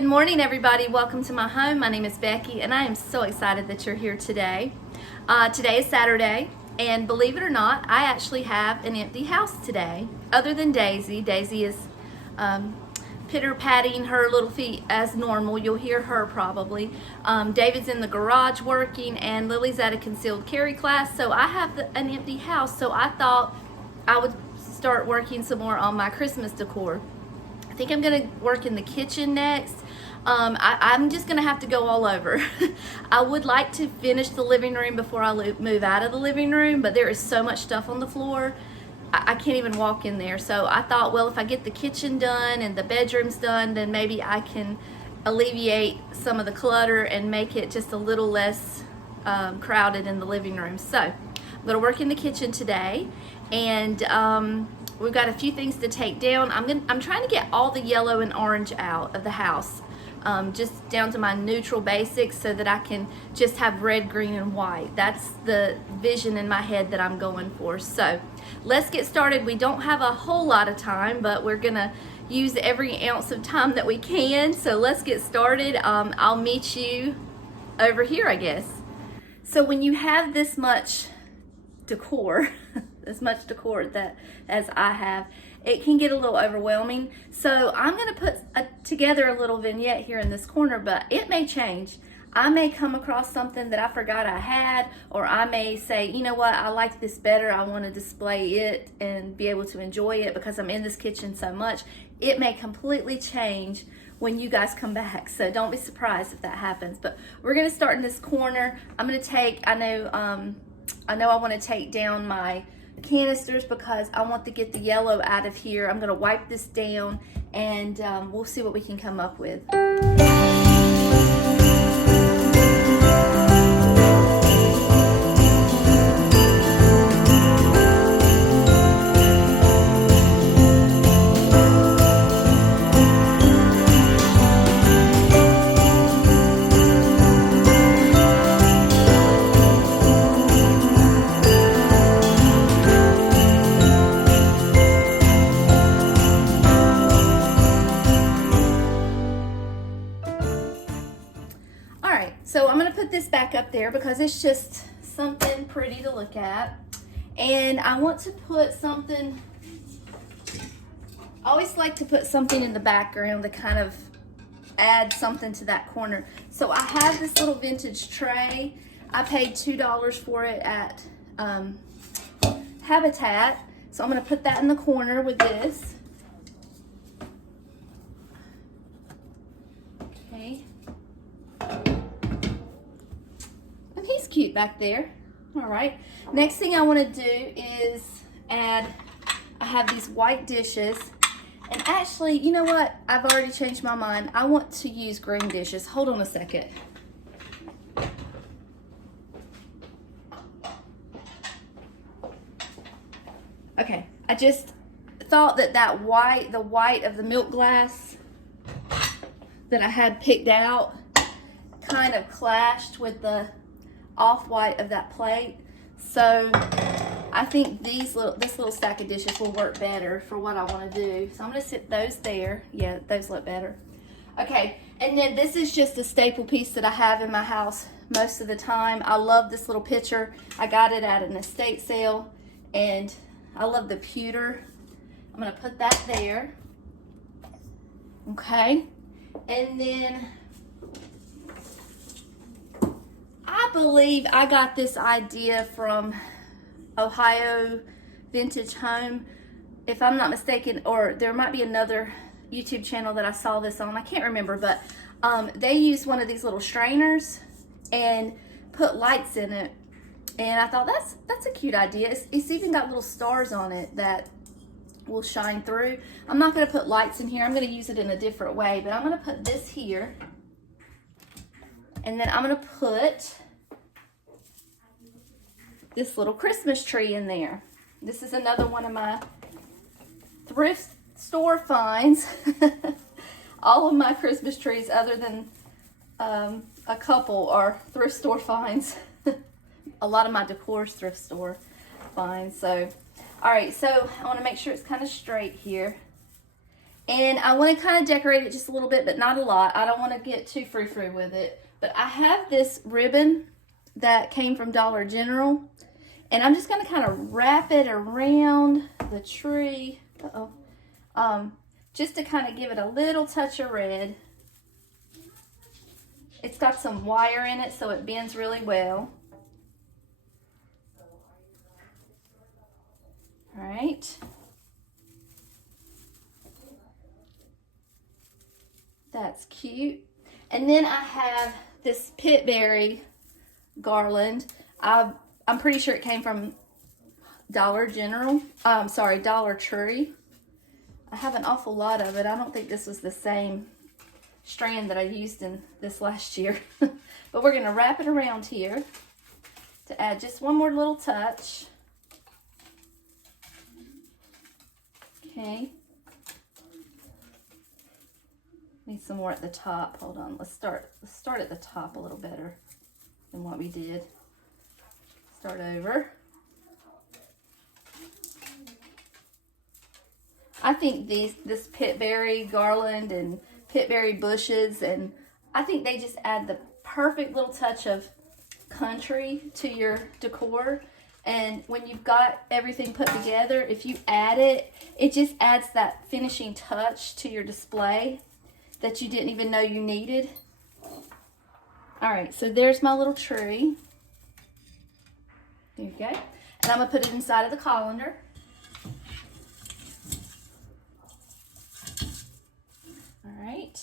Good morning, everybody. Welcome to my home. My name is Becky, and I am so excited that you're here today. Today is Saturday, and believe it or not, I actually have an empty house today. Other than Daisy. Daisy is pitter-patting her little feet as normal. You'll hear her probably. David's in the garage working, and Lily's at a concealed carry class, so I have an empty house. So I thought I would start working some more on my Christmas decor. I think I'm gonna work in the kitchen next. I'm just gonna have to go all over. I would like to finish the living room before I move out of the living room, but there is so much stuff on the floor, I can't even walk in there. So I thought, well, if I get the kitchen done and the bedrooms done, then maybe I can alleviate some of the clutter and make it just a little less crowded in the living room. So I'm gonna work in the kitchen today, and we've got a few things to take down. I'm trying to get all the yellow and orange out of the house, just down to my neutral basics, so that I can just have red, green, and white. That's the vision in my head that I'm going for. So let's get started. We don't have a whole lot of time, but we're gonna use every ounce of time that we can. So let's get started. I'll meet you over here, I guess. So when you have this much decor, as much decor that as I have, it can get a little overwhelming. So I'm going to put together a little vignette here in this corner, but it may change. I may come across something that I forgot I had, or I may say, you know what, I like this better. I want to display it and be able to enjoy it because I'm in this kitchen so much. It may completely change when you guys come back, so don't be surprised if that happens. But we're going to start in this corner. I'm going to take, I know I want to take down my canisters because I want to get the yellow out of here. I'm going to wipe this down, and we'll see what we can come up with. So I'm going to put this back up there because it's just something pretty to look at. And I want to put something, I always like to put something in the background to kind of add something to that corner. So I have this little vintage tray. I paid $2 for it at Habitat. So I'm going to put that in the corner with this. Okay. He's cute back there. All right. Next thing I want to do is add, I have these white dishes. And actually, you know what? I've already changed my mind. I want to use green dishes. Hold on a second. Okay. I just thought that the white of the milk glass that I had picked out kind of clashed with the off-white of that plate. So I think this little stack of dishes will work better for what I want to do. So I'm going to sit those there. Yeah, those look better. Okay, and then this is just a staple piece that I have in my house most of the time. I love this little pitcher. I got it at an estate sale, and I love the pewter. I'm going to put that there. Okay, and then I believe I got this idea from Ohio Vintage Home, if I'm not mistaken, or there might be another YouTube channel that I saw this on. I can't remember, but they used one of these little strainers and put lights in it, and I thought that's a cute idea. It's even got little stars on it that will shine through. I'm not going to put lights in here. I'm going to use it in a different way, but I'm going to put this here. And then I'm going to put this little Christmas tree in there. This is another one of my thrift store finds. All of my Christmas trees, other than a couple, are thrift store finds. A lot of my decor's thrift store finds. So, all right, so I want to make sure it's kind of straight here. And I want to kind of decorate it just a little bit, but not a lot. I don't want to get too frou-frou with it. But I have this ribbon that came from Dollar General. And I'm just going to kind of wrap it around the tree. Just to kind of give it a little touch of red. It's got some wire in it, so it bends really well. All right. That's cute. And then I have this pitberry garland. I'm pretty sure it came from Dollar General. Dollar Tree. I have an awful lot of it. I don't think this was the same strand that I used in this last year. But we're going to wrap it around here to add just one more little touch. Okay. Need some more at the top. Hold on. Let's start at the top a little better than what we did. Start over. I think this pitberry garland and pitberry bushes, and I think they just add the perfect little touch of country to your decor. And when you've got everything put together, if you add it, it just adds that finishing touch to your display that you didn't even know you needed. All right, so there's my little tree. There you go. And I'm gonna put it inside of the colander. All right.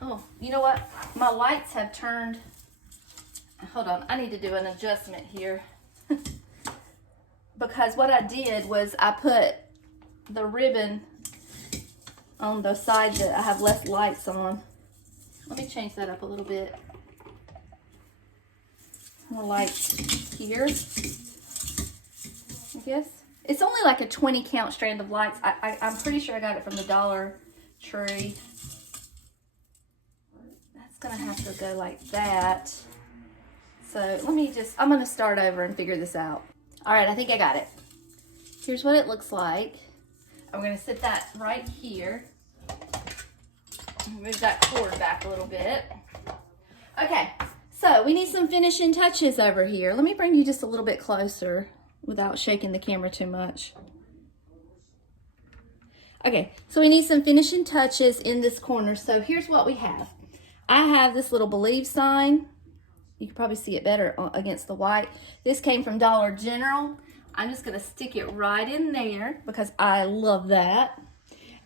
Oh, you know what? My lights have turned. Hold on, I need to do an adjustment here. Because what I did was I put the ribbon on the side that I have less lights on. Let me change that up a little bit. More lights here, I guess. It's only like a 20 count strand of lights. I'm pretty sure I got it from the Dollar Tree. That's gonna have to go like that. So I'm gonna start over and figure this out. All right, I think I got it. Here's what it looks like. I'm gonna sit that right here. Move that cord back a little bit. Okay, so we need some finishing touches over here. Let me bring you just a little bit closer without shaking the camera too much. Okay, so we need some finishing touches in this corner. So here's what we have. I have this little believe sign. You can probably see it better against the white. This came from Dollar General. I'm just gonna stick it right in there because I love that.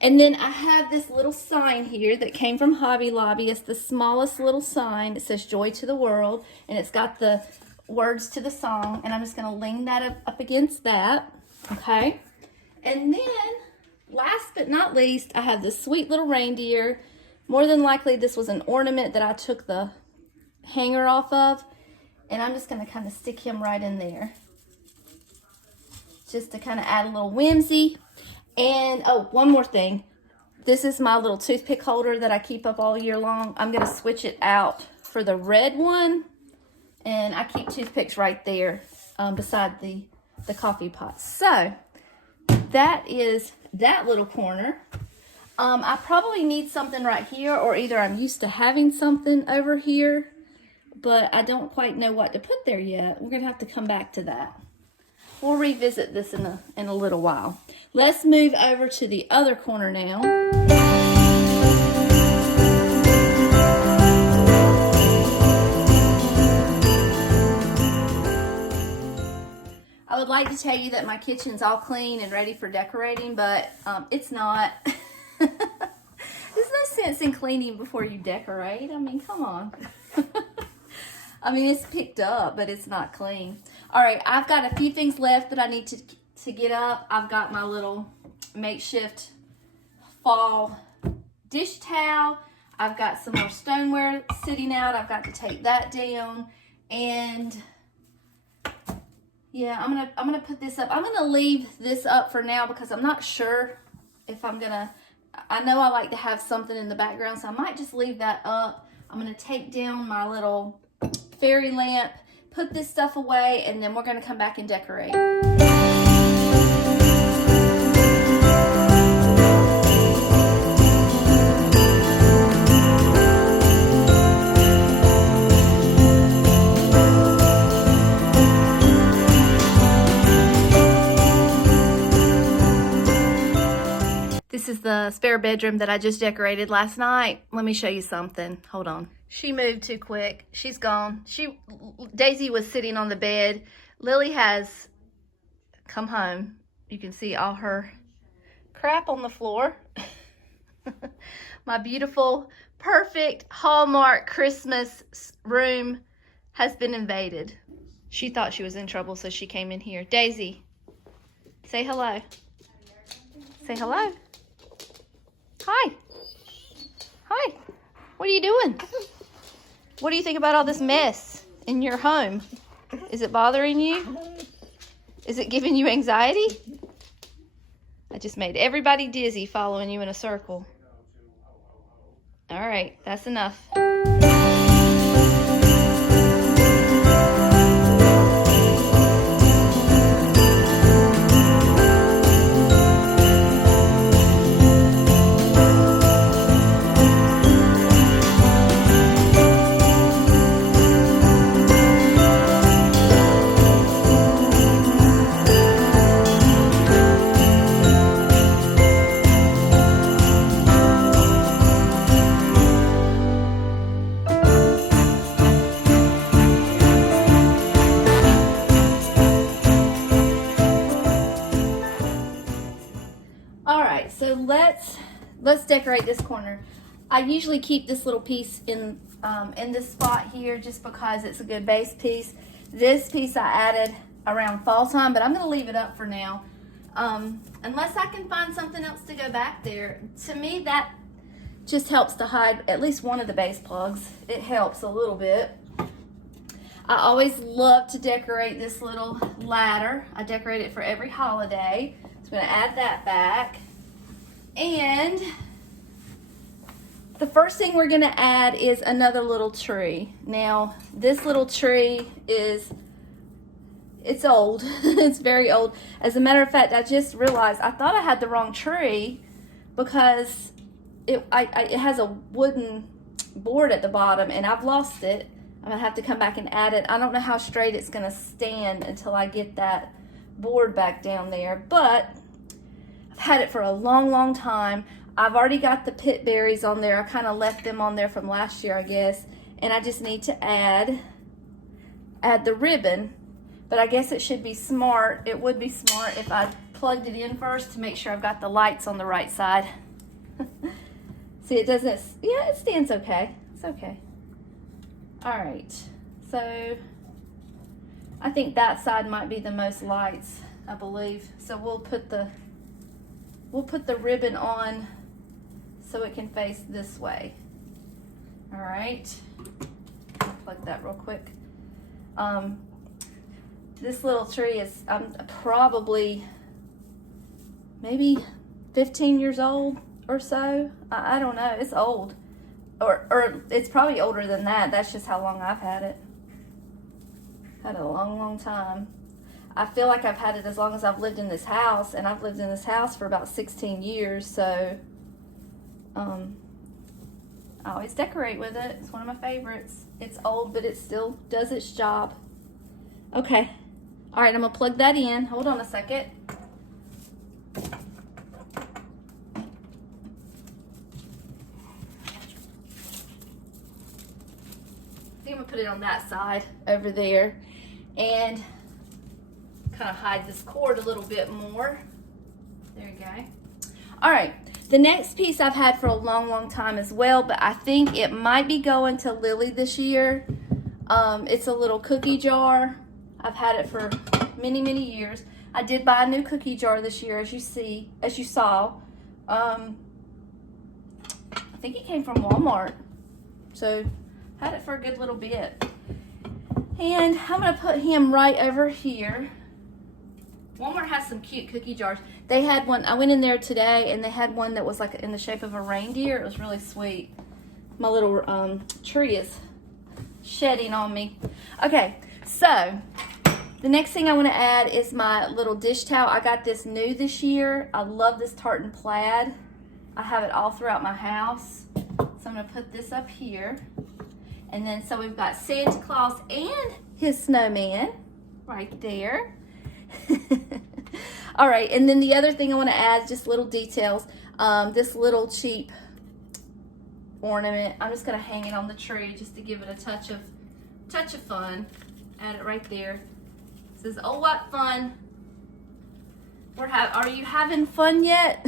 And then I have this little sign here that came from Hobby Lobby. It's the smallest little sign. It says Joy to the World, and it's got the words to the song. And I'm just gonna lean that up against that, okay? And then, last but not least, I have this sweet little reindeer. More than likely, this was an ornament that I took the hanger off of, and I'm just going to kind of stick him right in there just to kind of add a little whimsy. And oh, one more thing, this is my little toothpick holder that I keep up all year long. I'm going to switch it out for the red one, and I keep toothpicks right there beside the coffee pot. So that is that little corner. I probably need something right here, or either I'm used to having something over here, but I don't quite know what to put there yet. We're gonna have to come back to that. We'll revisit this in a little while. Let's move over to the other corner now. I would like to tell you that my kitchen's all clean and ready for decorating, but it's not. There's no sense in cleaning before you decorate. I mean, come on. I mean, it's picked up, but it's not clean. All right, I've got a few things left that I need to get up. I've got my little makeshift fall dish towel. I've got some more stoneware sitting out. I've got to take that down. And yeah, I'm gonna put this up. I'm gonna leave this up for now because I'm not sure if I'm gonna. I know I like to have something in the background, so I might just leave that up. I'm gonna take down my little fairy lamp put this stuff away, and then we're going to come back and decorate. This is the spare bedroom that I just decorated last night. Let me show you something. Hold on. She moved too quick. She's gone. Daisy was sitting on the bed. Lily has come home. You can see all her crap on the floor. My beautiful, perfect Hallmark Christmas room has been invaded. She thought she was in trouble, so she came in here. Daisy, say hello. Say hello. Hi. Hi. What are you doing? What do you think about all this mess in your home? Is it bothering you? Is it giving you anxiety? I just made everybody dizzy following you in a circle. All right, that's enough. So let's decorate this corner. I usually keep this little piece in this spot here just because it's a good base piece. This piece I added around fall time, but I'm going to leave it up for now. Unless I can find something else to go back there. To me, that just helps to hide at least one of the base plugs. It helps a little bit. I always love to decorate this little ladder. I decorate it for every holiday. So I'm going to add that back. And the first thing we're going to add is another little tree. Now, this little tree it's old. It's very old. As a matter of fact, I just realized I thought I had the wrong tree because it has a wooden board at the bottom and I've lost it. I'm going to have to come back and add it. I don't know how straight it's going to stand until I get that board back down there, but I've had it for a long, long time. I've already got the pit berries on there. I kind of left them on there from last year, I guess. And I just need to add the ribbon. But I guess it should be smart. It would be smart if I plugged it in first to make sure I've got the lights on the right side. See, it doesn't, yeah, it stands okay. It's okay. All right. So I think that side might be the most lights, I believe. So we'll put the ribbon on so it can face this way. All right, I'll plug that real quick. This little tree is probably maybe 15 years old or so. I don't know, it's old. Or it's probably older than that. That's just how long I've had it. Had it a long, long time. I feel like I've had it as long as I've lived in this house, and I've lived in this house for about 16 years, so I always decorate with it. It's one of my favorites. It's old, but it still does its job. Okay. All right, I'm going to plug that in. Hold on a second. I think I'm going to put it on that side over there. And kind of hide this cord a little bit more. There you go. All right, the next piece I've had for a long, long time as well, but I think it might be going to Lily this year. It's a little cookie jar. I've had it for many, many years. I did buy a new cookie jar this year, as you saw. I think it came from Walmart. So had it for a good little bit. And I'm gonna put him right over here. Walmart has some cute cookie jars. They had one, I went in there today and they had one that was like in the shape of a reindeer. It was really sweet. My little tree is shedding on me. Okay, So, the next thing I want to add is my little dish towel. I got this new this year. I love this tartan plaid. I have it all throughout my house. So I'm going to put this up here. And then so we've got Santa Claus and his snowman right there. All right, and then the other thing I want to add, just little details. This little cheap ornament. I'm just going to hang it on the tree just to give it a touch of fun. Add it right there. It says, "Oh, what fun! Are you having fun yet?"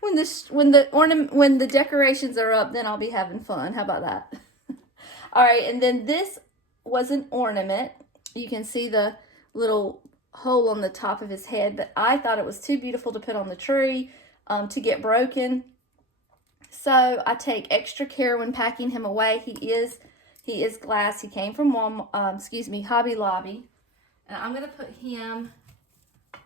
When the decorations are up, then I'll be having fun. How about that? All right, and then this was an ornament. You can see the little hole on the top of his head, but I thought it was too beautiful to put on the tree to get broken. So I take extra care when packing him away. He is glass. He came from Hobby Lobby. And I'm going to put him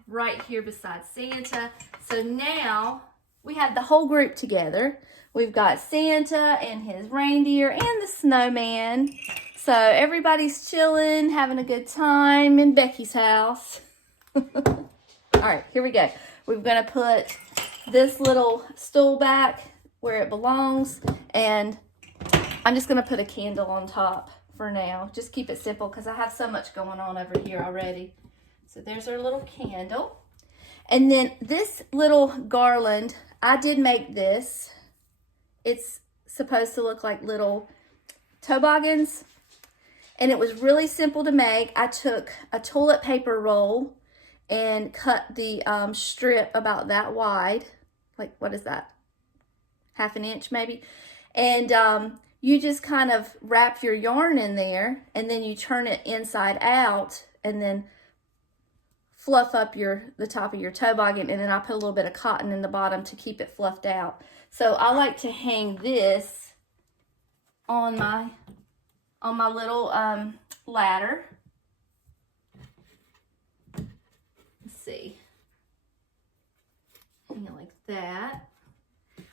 right here beside Santa. So now we have the whole group together. We've got Santa and his reindeer and the snowman. So everybody's chilling, having a good time in Becky's house. All right, here we go. We're going to put this little stool back where it belongs, and I'm just going to put a candle on top for now. Just keep it simple because I have so much going on over here already. So there's our little candle. And then this little garland, I did make this. It's supposed to look like little toboggans. And it was really simple to make. I took a toilet paper roll and cut the strip about that wide. Like, what is that? Half an inch maybe. And you just kind of wrap your yarn in there, and then you turn it inside out, and then fluff up the top of your toboggan, and then I put a little bit of cotton in the bottom to keep it fluffed out. So I like to hang this on my little ladder. Let's see. Hang it like that.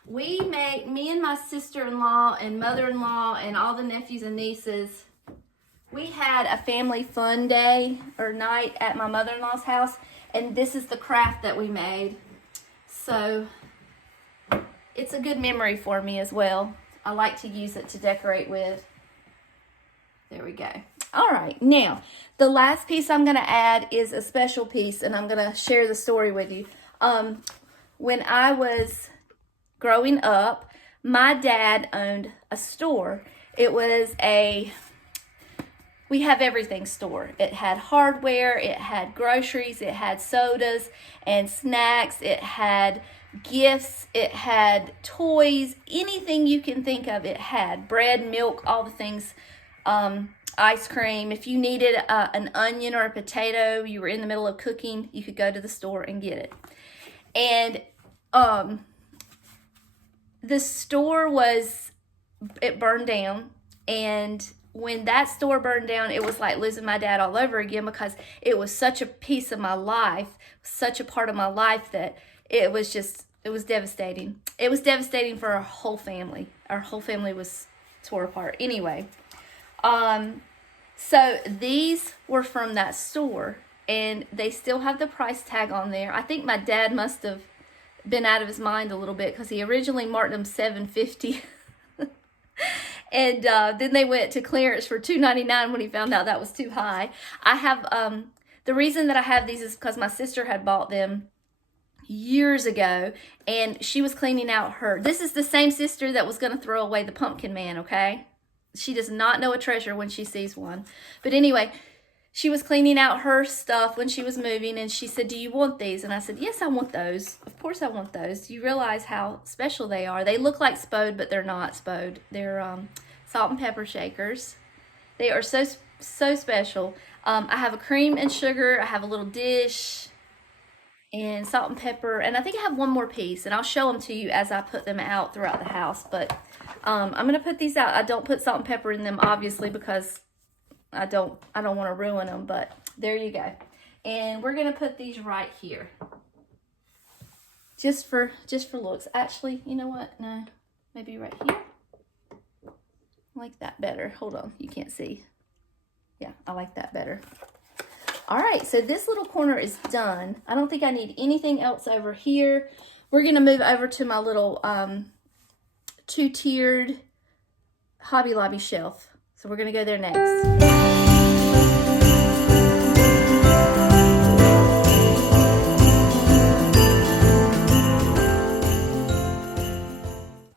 Me and my sister-in-law and mother-in-law and all the nephews and nieces, we had a family fun day or night at my mother-in-law's house, and this is the craft that we made. So it's a good memory for me as well. I like to use it to decorate with. There we go. All right, now the last piece I'm going to add is a special piece, and I'm going to share the story with you. When I was growing up, my dad owned a store. It was we have everything store. It had hardware, it had groceries, it had sodas and snacks, it had gifts, it had toys, anything you can think of it had. Bread, milk, all the things, ice cream. If you needed an onion or a potato, you were in the middle of cooking, you could go to the store and get it. And the store it burned down, and when that store burned down, it was like losing my dad all over again, because it was such a piece of my life, such a part of my life, that it was devastating. It was devastating for our whole family. Our whole family was tore apart. Anyway, so these were from that store, and they still have the price tag on there. I think my dad must have been out of his mind a little bit, because he originally marked them $7.50. And then they went to clearance for $2.99 when he found out that was too high. I have the reason that I have these is because my sister had bought them years ago, and she was cleaning out this is the same sister that was going to throw away the pumpkin man, okay? She does not know a treasure when she sees one. But anyway, she was cleaning out her stuff when she was moving, and she said, "Do you want these?" And I said, "Yes, I want those. Of course I want those." You realize how special they are. They look like Spode, but they're not Spode. They're salt and pepper shakers. They are so special. I have a cream and sugar. I have a little dish and salt and pepper. And I think I have one more piece, and I'll show them to you as I put them out throughout the house. But I'm going to put these out. I don't put salt and pepper in them, obviously, because I don't want to ruin them, but there you go. And we're going to put these right here. Just for looks. Actually, you know what? No, maybe right here. I like that better. Hold on, you can't see. Yeah, I like that better. All right, so this little corner is done. I don't think I need anything else over here. We're gonna move over to my little two-tiered Hobby Lobby shelf. So we're gonna go there next.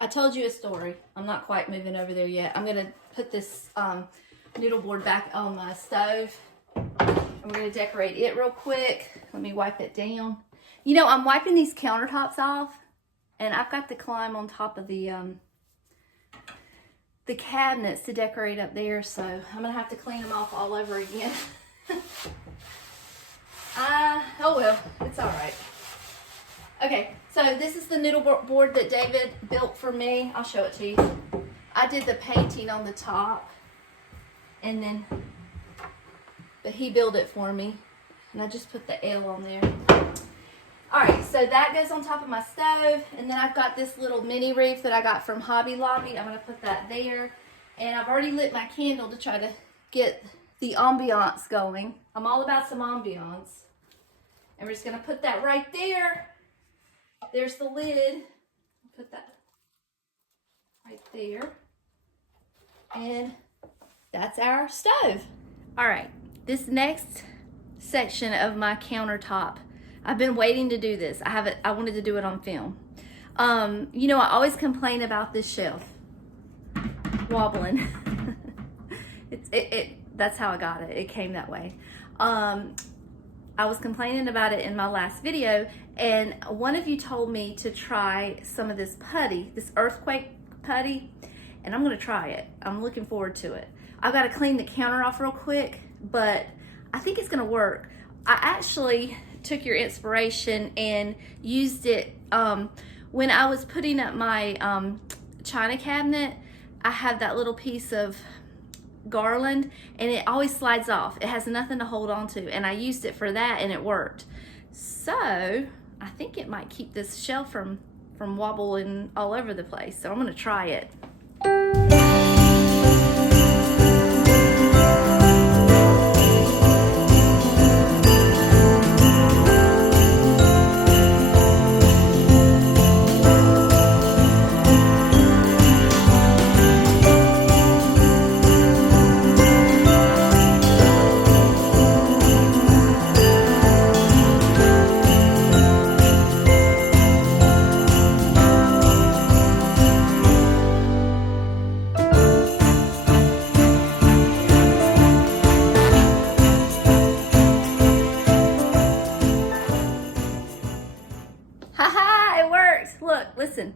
I told you a story. I'm not quite moving over there yet. I'm gonna put this noodle board back on my stove. And we're gonna decorate it real quick. Let me wipe it down. You know, I'm wiping these countertops off, and I've got to climb on top of the cabinets to decorate up there, so I'm gonna have to clean them off all over again. Oh well, it's all right. Okay, so this is the noodle board that David built for me. I'll show it to you. I did the painting on the top, and then, but he built it for me, and I just put the L on there. All right, so that goes on top of my stove, and then I've got this little mini wreath that I got from Hobby Lobby. I'm gonna put that there, and I've already lit my candle to try to get the ambiance going. I'm all about some ambiance. And we're just gonna put that right there. There's the lid. Put that right there. And that's our stove. All right, this next section of my countertop, I've been waiting to do this. I wanted to do it on film. You know, I always complain about this shelf wobbling. That's how I got it. It came that way. I was complaining about it in my last video, and one of you told me to try some of this putty, this earthquake putty, and I'm gonna try it. I'm looking forward to it. I've got to clean the counter off real quick, but I think it's gonna work. I actually took your inspiration and used it when I was putting up my china cabinet. I have that little piece of garland, and it always slides off. It has nothing to hold on to, and I used it for that, and it worked. So I think it might keep this shelf from wobbling all over the place. So I'm gonna try it. Haha, it works. Look, listen.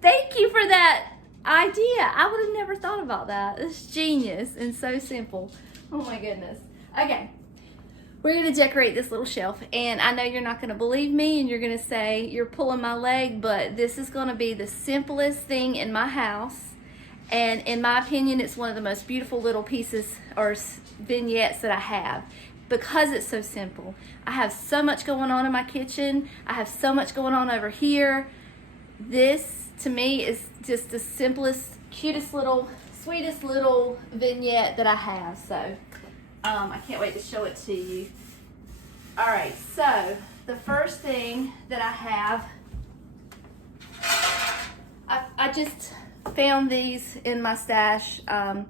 Thank you for that idea. I would have never thought about that. It's genius and so simple. Oh my goodness. Okay, we're gonna decorate this little shelf, and I know you're not gonna believe me, and you're gonna say you're pulling my leg, but this is gonna be the simplest thing in my house. And in my opinion, it's one of the most beautiful little pieces or vignettes that I have, because it's so simple. I have so much going on in my kitchen. I have so much going on over here. This, to me, is just the simplest, cutest little, sweetest little vignette that I have. So I can't wait to show it to you. All right, so the first thing that I have, I just found these in my stash. I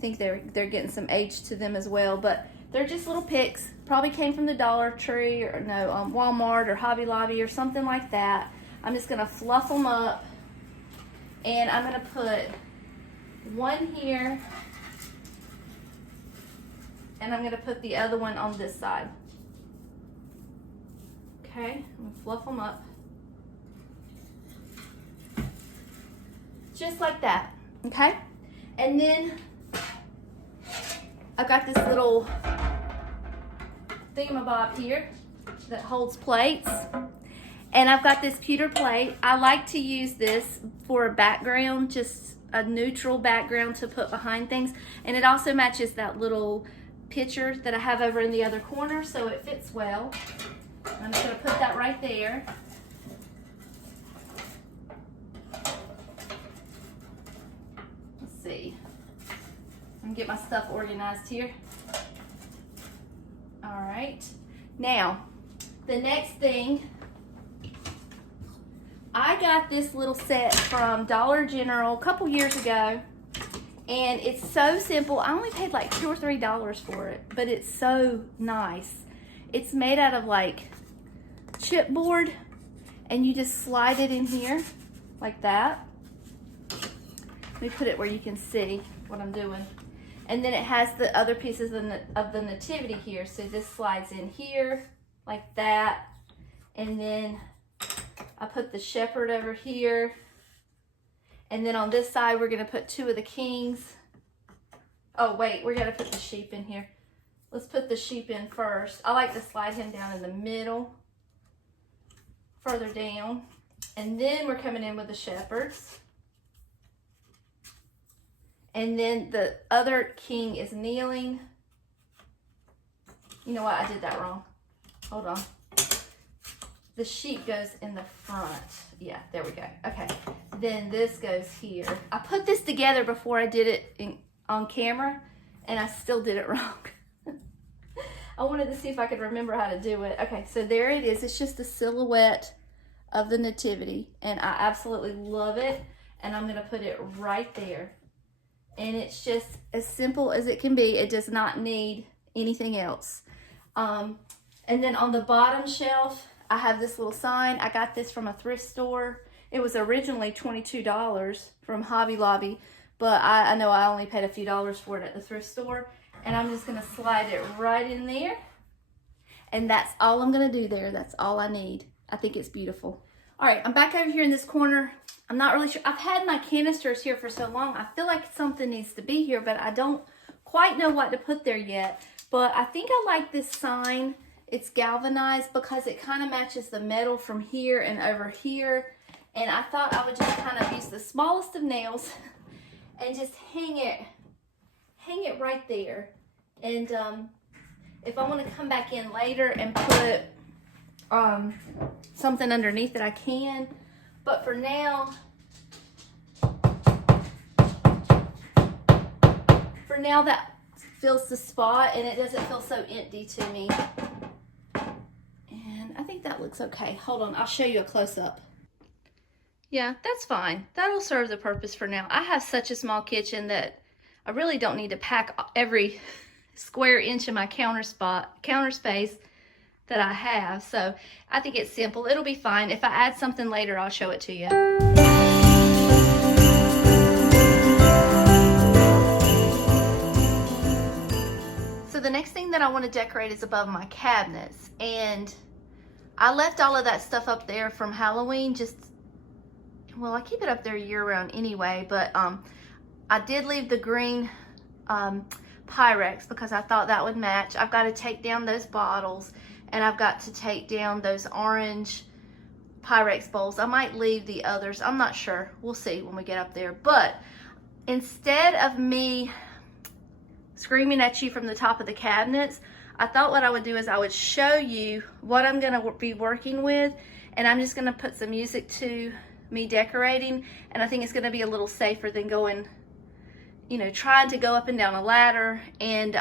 think they're getting some age to them as well, but they're just little picks. Probably came from the Dollar Tree or no, Walmart or Hobby Lobby or something like that. I'm just gonna fluff them up, and I'm gonna put one here, and I'm gonna put the other one on this side. Okay, I'm gonna fluff them up. Just like that, okay? And then I've got this little thingamabob here that holds plates. And I've got this pewter plate. I like to use this for a background, just a neutral background to put behind things. And it also matches that little picture that I have over in the other corner, so it fits well. I'm just gonna put that right there. and get my stuff organized here. All right. Now, the next thing, I got this little set from Dollar General a couple years ago, and it's so simple. I only paid like $2 or $3 for it, but it's so nice. It's made out of like chipboard, and you just slide it in here like that. Let me put it where you can see what I'm doing. And then it has the other pieces of the nativity here. So this slides in here like that. And then I put the shepherd over here. And then on this side, we're gonna put 2 of the kings. Oh wait, we're gonna put the sheep in here. Let's put the sheep in first. I like to slide him down in the middle, further down. And then we're coming in with the shepherds. And then the other king is kneeling. You know what? I did that wrong. Hold on. The sheep goes in the front. Yeah, there we go. Okay. Then this goes here. I put this together before I did it on camera, and I still did it wrong. I wanted to see if I could remember how to do it. Okay, so there it is. It's just a silhouette of the nativity, and I absolutely love it. And I'm going to put it right there. And it's just as simple as it can be. It does not need anything else. And then on the bottom shelf, I have this little sign. I got this from a thrift store. It was originally $22 from Hobby Lobby, but I know I only paid a few dollars for it at the thrift store. And I'm just gonna slide it right in there. And that's all I'm gonna do there. That's all I need. I think it's beautiful. All right, I'm back over here in this corner. I'm not really sure. I've had my canisters here for so long. I feel like something needs to be here, but I don't quite know what to put there yet. But I think I like this sign. It's galvanized because it kind of matches the metal from here and over here. And I thought I would just kind of use the smallest of nails and just hang it right there. And if I want to come back in later and put something underneath it, I can. But for now, that fills the spot and it doesn't feel so empty to me. And I think that looks okay. Hold on, I'll show you a close-up. Yeah, that's fine. That'll serve the purpose for now. I have such a small kitchen that I really don't need to pack every square inch of my counter space that I have. So I think it's simple. It'll be fine. If I add something later, I'll show it to you. So the next thing that I want to decorate is above my cabinets. And I left all of that stuff up there from Halloween. Well, I keep it up there year round anyway, but I did leave the green Pyrex because I thought that would match. I've got to take down those bottles, and I've got to take down those orange Pyrex bowls. I might leave the others. I'm not sure. We'll see when we get up there. But instead of me screaming at you from the top of the cabinets, I thought what I would do is I would show you what I'm going to be working with, and I'm just going to put some music to me decorating, and I think it's going to be a little safer than going, trying to go up and down a ladder and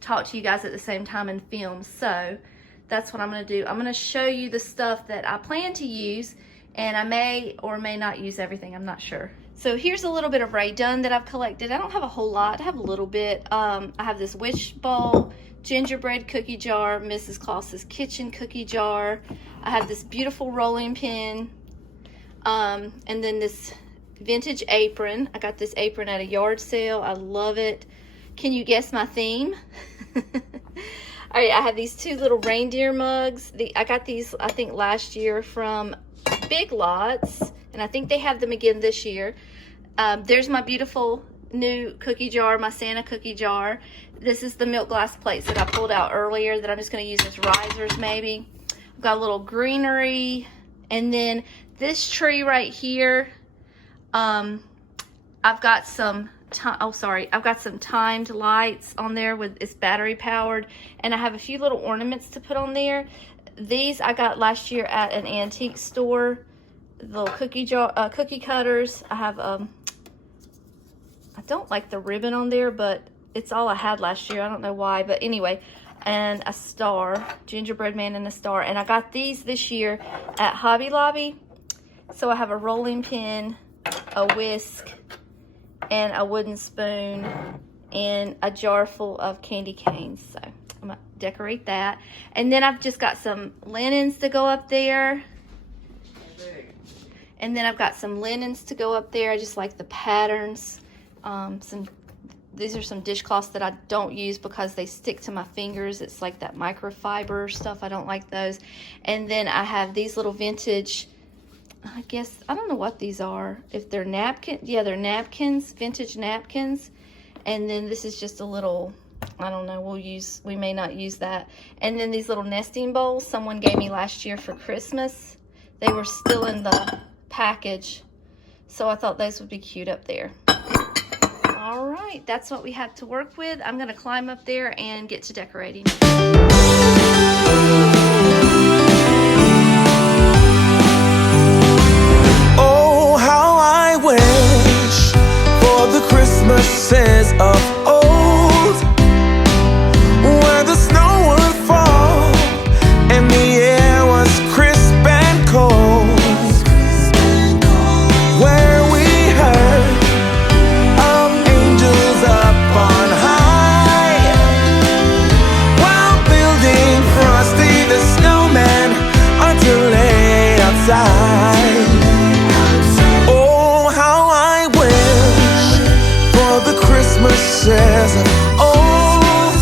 talk to you guys at the same time and film. So that's what I'm going to do. I'm going to show you the stuff that I plan to use, and I may or may not use everything. I'm not sure. So here's a little bit of Rae Dunn that I've collected. I don't have a whole lot. I have a little bit. I have this witch bowl, gingerbread cookie jar, Mrs. Claus's kitchen cookie jar. I have this beautiful rolling pin, and then this vintage apron. I got this apron at a yard sale. I love it. Can you guess my theme? All right, I have these 2 little reindeer mugs. I got these, I think, last year from Big Lots, and I think they have them again this year. There's my beautiful new cookie jar, my Santa cookie jar. This is the milk glass plates that I pulled out earlier that I'm just going to use as risers maybe. I've got a little greenery, and then this tree right here, I've got some timed lights on there with it's battery powered, and I have a few little ornaments to put on there. These I got last year at an antique store. The little cookie cutters. I have I don't like the ribbon on there, but it's all I had last year. I don't know why, but anyway. And a star, gingerbread man and a star. And I got these this year at Hobby Lobby. So I have a rolling pin, a whisk, and a wooden spoon, and a jar full of candy canes. So I'm gonna decorate that. And then I've just got some linens to go up there. And then I've got some linens to go up there. I just like the patterns. These are some dishcloths that I don't use because they stick to my fingers. It's like that microfiber stuff. I don't like those. And then I have these little vintage, I guess, I don't know what these are. If they're napkins, yeah, they're napkins, vintage napkins. And then this is just a little, I don't know, we may not use that. And then these little nesting bowls someone gave me last year for Christmas. They were still in the package. So I thought those would be cute up there. All right, that's what we had to work with. I'm gonna climb up there and get to decorating. Oh, how I wish for the Christmases of old, where the snow would fall and the air was crisp and cold, where we heard of angels up on high, while building Frosty the Snowman until late outside. Oh, how I wish for the Christmases of old,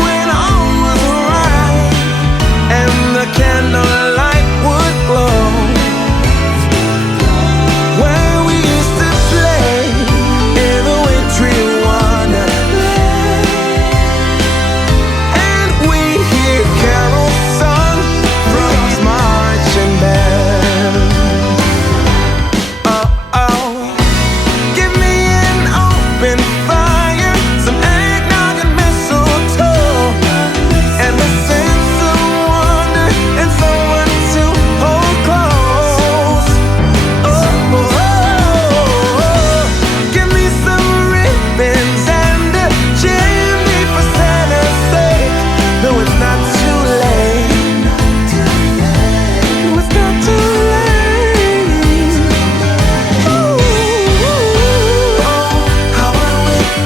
when all was right and the candlelight would glow, where we used to play in the wintry wonderland, and we hear carols sung from those marching bands. Give me an open fire, some eggnog and mistletoe, and the sense of wonder and someone to hold close. Give me some ribbons and a chimney for Santa's sake. No, it's not too late. No, it's not too late. How I wait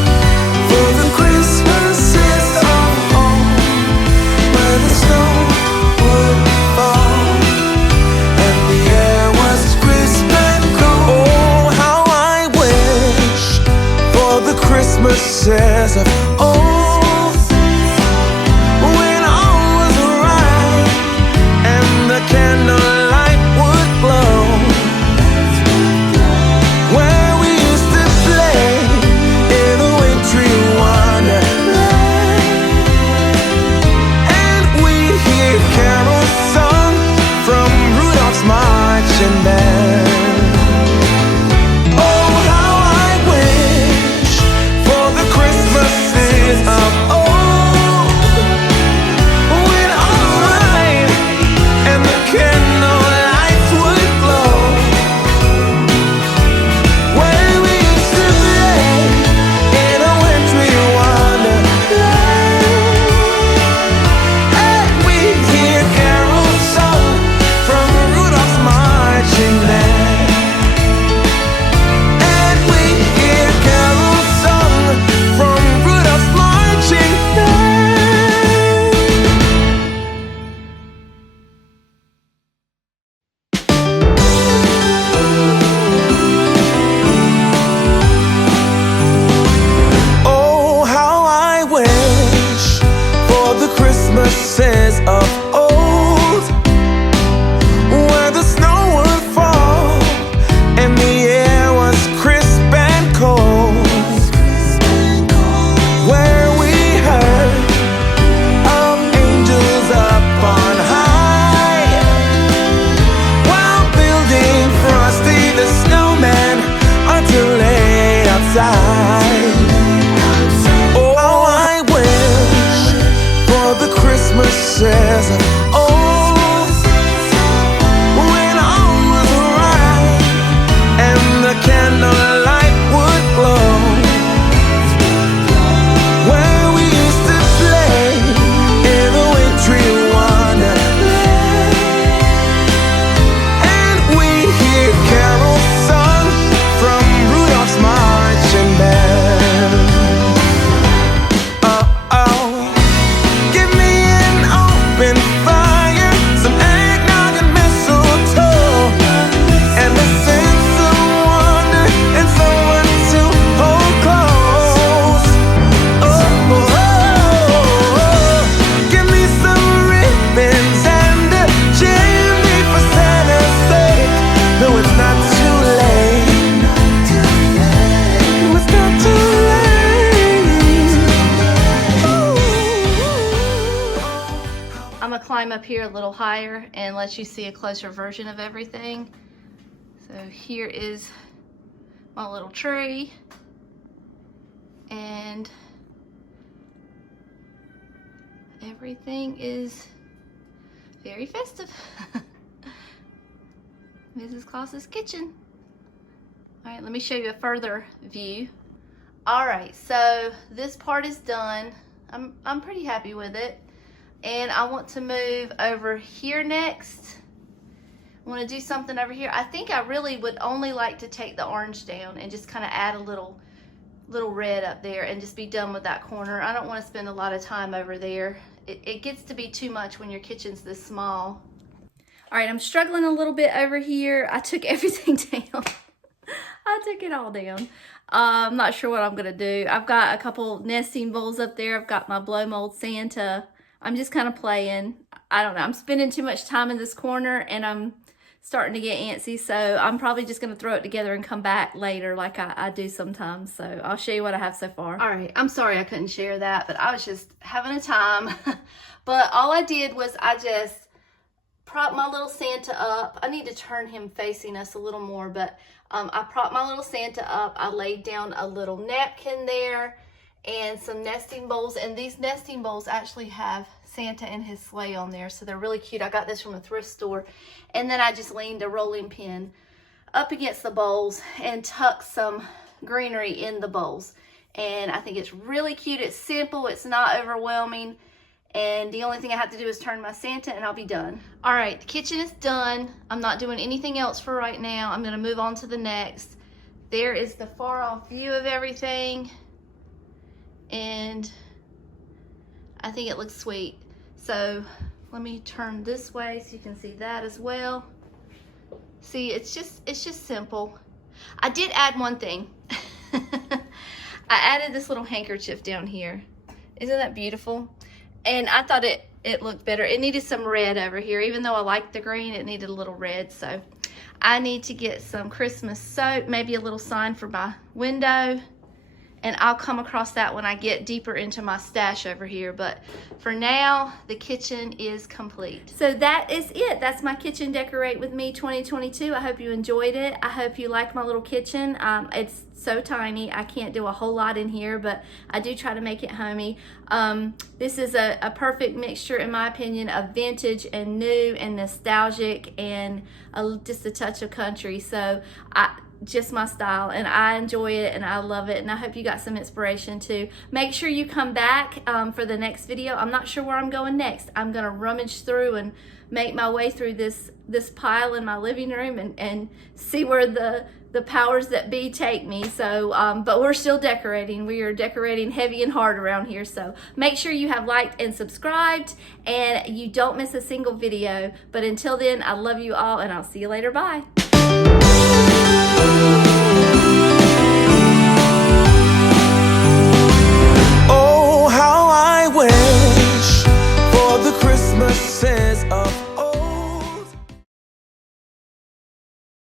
for the Christmases of old, where the snow would fall and the air was crisp and cold. Oh, how I wish for the Christmases of old, when all was right and the candlelight would glow, where we used to play in the wintry wonderland, and we'd hear carols sung from Rudolph's marching band. Oh, how I wish for the Christmases of old, when all was right and the candlelights would glow, where we used to play in a wintry wonderland, and we'd hear carols sung from Rudolph's marching band, and we'd hear carols sung from Rudolph's marching band. Oh, how I wish for the Christmases of old, where the snow would fall and the air was crisp and cold, where we heard of angels up on high, while building Frosty the Snowman until late outside. Oh, how I wish for the Christmases of old, when all was right and the candlelight would glow, I'm gonna climb up here a little higher and let you see a closer version of everything. So here is my little tree, and everything is very festive. Mrs. Claus's kitchen. All right, let me show you a further view. All right, so this part is done. I'm pretty happy with it. And I want to move over here next. I want to do something over here. I think I really would only like to take the orange down and just kind of add a little red up there and just be done with that corner. I don't want to spend a lot of time over there. It gets to be too much when your kitchen's this small. All right, I'm struggling a little bit over here. I took everything down. I took it all down. I'm not sure what I'm gonna do. I've got a couple nesting bowls up there. I've got my blow mold Santa. I'm just kind of playing. I don't know. I'm spending too much time in this corner and I'm starting to get antsy. So I'm probably just gonna throw it together and come back later like I do sometimes. So I'll show you what I have so far. All right, I'm sorry I couldn't share that, but I was just having a time. But all I did was I just propped my little Santa up. I need to turn him facing us a little more, but I propped my little Santa up. I laid down a little napkin there and some nesting bowls, and these nesting bowls actually have Santa and his sleigh on there, so they're really cute. I got this from a thrift store. And then I just leaned a rolling pin up against the bowls and tucked some greenery in the bowls, and I think it's really cute. It's simple, it's not overwhelming, and the only thing I have to do is turn my Santa and I'll be done. All right, the kitchen is done. I'm not doing anything else for right now. I'm gonna move on to the next. There is the far off view of everything, and I think it looks sweet. So let me turn this way so you can see that as well. See, it's just simple. I did add one thing. I added this little handkerchief down here. Isn't that beautiful? And I thought it looked better. It needed some red over here. Even though I like the green, it needed a little red. So I need to get some Christmas soap, maybe a little sign for my window. And I'll come across that when I get deeper into my stash over here. But for now, the kitchen is complete. So that is it. That's my kitchen Decorate With Me 2022. I hope you enjoyed it. I hope you liked my little kitchen. It's so tiny. I can't do a whole lot in here, but I do try to make it homey. This is a perfect mixture, in my opinion, of vintage and new and nostalgic and just a touch of country. So just my style, and I enjoy it and I love it, and I hope you got some inspiration too. Make sure you come back for the next video. I'm not sure where I'm going next. I'm gonna rummage through and make my way through this pile in my living room and see where the powers that be take me. So but we're still decorating. We are decorating heavy and hard around here. So make sure you have liked and subscribed and you don't miss a single video. But until then, I love you all and I'll see you later. Bye.